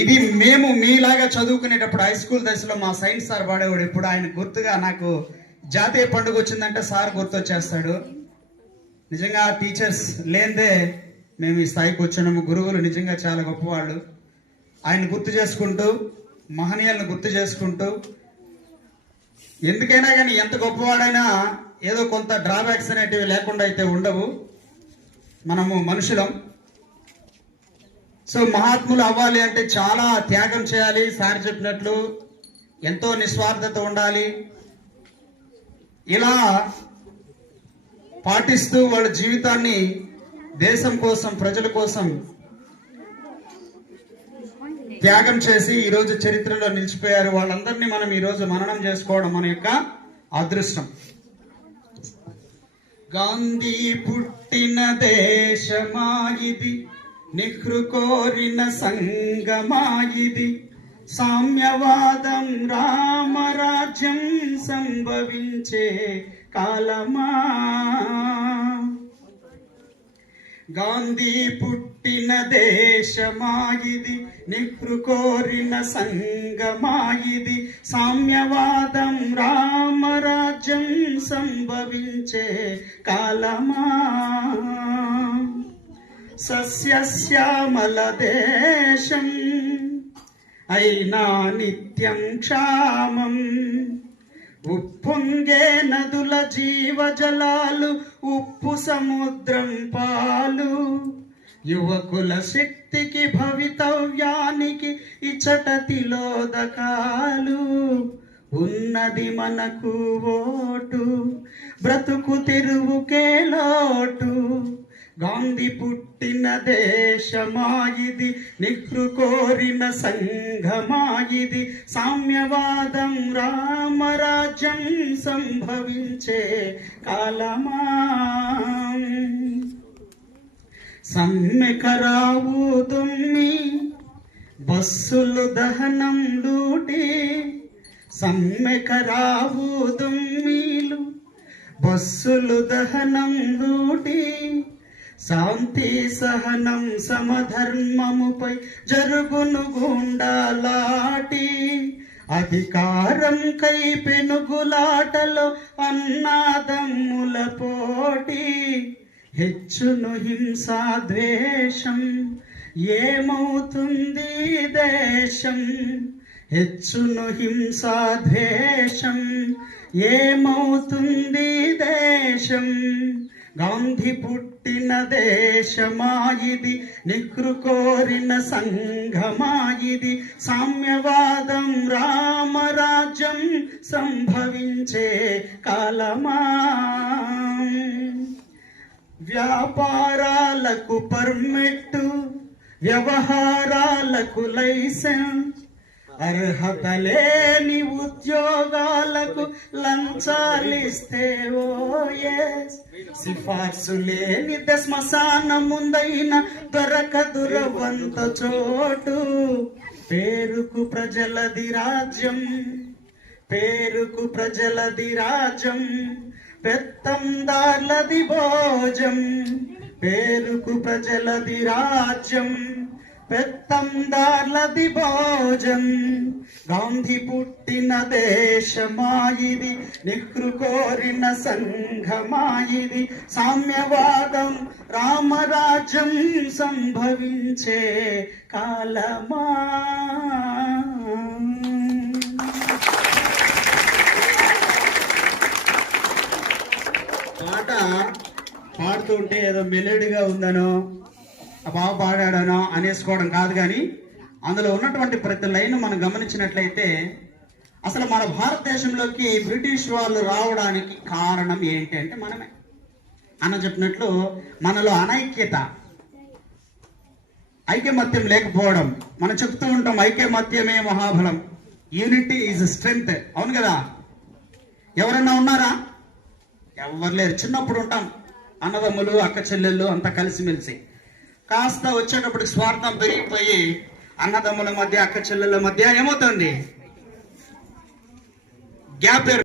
ఇది మేము మీలాగా చదువుకునేటప్పుడు హై స్కూల్ దశలో మా సైన్స్ సార్ పాడేవాడు. ఇప్పుడు ఆయన గుర్తుగా నాకు జాతీయ పండుగ వచ్చిందంటే సార్ గుర్తొచ్చేస్తాడు. నిజంగా టీచర్స్ లేనిదే మేము ఈ స్థాయికి వచ్చినాము. గురువులు నిజంగా చాలా గొప్పవాళ్ళు. ఆయన గుర్తు చేసుకుంటూ, మహనీయులను గుర్తు చేసుకుంటూ, ఎందుకైనా కానీ ఎంత గొప్పవాడైనా ఏదో కొంత డ్రాబ్యాక్స్ అనేటివి లేకుండా అయితే ఉండవు. మనము మనుషులం. సో మహాత్ములు అవ్వాలి అంటే చాలా త్యాగం చేయాలి. సార్ చెప్పినట్లు ఎంతో నిస్వార్థత ఉండాలి. ఇలా పాటిస్తూ వాళ్ళ జీవితాన్ని దేశం కోసం, ప్రజల కోసం త్యాగం చేసి ఈరోజు చరిత్రలో నిలిచిపోయారు. వాళ్ళందరినీ మనం ఈరోజు మననం చేసుకోవడం మన యొక్క అదృష్టం. గాంధీ పుట్టిన దేశమాయిది, నెహ్రు కోరిన సంగమాయిది, సామ్యవాదం రామరాజ్యం సంభవించే కాలమా. గాంధీ పుట్టిన దేశమాయిది, నెహ్రు కోరిన సంగమాయిది, సామ్యవాదం రామరాజ్యం సంభవించే కాలమా. సస్యశ్యామల దేశం అయినా నిత్యం క్షామం, ఉప్పొంగే నదుల జీవజలాలు, ఉప్పు సముద్రం పాలు, యువకుల శక్తికి భవితవ్యానికి ఇచ్చట తిలోదకాలు. ఉన్నది మనకు ఓటు, బ్రతుకు తెరువుకే లోటు. గాంధీ పుట్టిన దేశమాయిది, నెహ్రు కోరిన సంఘమాయిది, సామ్యవాదం రామరాజ్యం సంభవించే కాలమా. సమ్మెకరావు దుమ్మి, బస్సులు దహనం లూటి, సమ్మెకరావు దుమ్మిలు, బస్సులు దహనం లూటి, శాంతి సహనం సమధర్మముపై జరుగును గుండాలాటి, అధికారం కై పెనుగులాటలో అన్నాదమ్ముల పోటీ. హెచ్చును హింసా ద్వేషం, ఏమవుతుంది దేశం. హెచ్చును హింసా ద్వేషం, ఏమవుతుంది దేశం. గాంధీ పుట్టిన దేశమాయిది, నెహ్రు కోరిన సంఘమాయిది, సామ్యవాదం రామరాజ్యం సంభవించే కాలమా. వ్యాపారాలకు పర్మిట్టు, వ్యవహారాలకు లైసెన్స్, అర్హత లేని ఉద్యోగాలకు లంచాలిస్తే ఓఎస్, సిఫార్సు లేని శ్మశాన ముందైన దొరకదురవంత చోటు. పేరుకు ప్రజలది రాజ్యం, పేరుకు ప్రజలది రాజ్యం, పెత్తందార్లది భోజం. పేరుకు ప్రజలది రాజ్యం, పెత్తందార్లది భోజం. గాంధీ పుట్టిన దేశమాయిది, నెహ్రు కోరిన సంఘమాయిది, సామ్యవాదం రామరాజ్యం సంభవించే కాలమా. పాట పాడుతుంటే ఏదో మెలోడీగా ఉందనో, బాగా పాడాడనో అనేసుకోవడం కాదు, కానీ అందులో ఉన్నటువంటి ప్రతి లైన్ మనం గమనించినట్లయితే అసలు మన భారతదేశంలోకి బ్రిటిష్ వాళ్ళు రావడానికి కారణం ఏంటి అంటే మనమే. అన్న చెప్పినట్లు మనలో అనైక్యత, ఐకమత్యం లేకపోవడం. మనం చెప్తూ ఉంటాం ఐకమత్యమే మహాబలం, యూనిటీ ఈజ్ స్ట్రెంగ్త్. అవును కదా? ఎవరన్నా ఉన్నారా? ఎవరు లేరు. చిన్నప్పుడు ఉంటాం అన్నదమ్ములు, అక్క చెల్లెళ్ళు అంతా కలిసిమెలిసి. కాస్త వచ్చేటప్పుడు స్వార్థం పెరిగిపోయి అన్నదమ్ముల మధ్య, అక్క చెల్లెళ్ళ మధ్య ఏమవుతుంది? గ్యాప్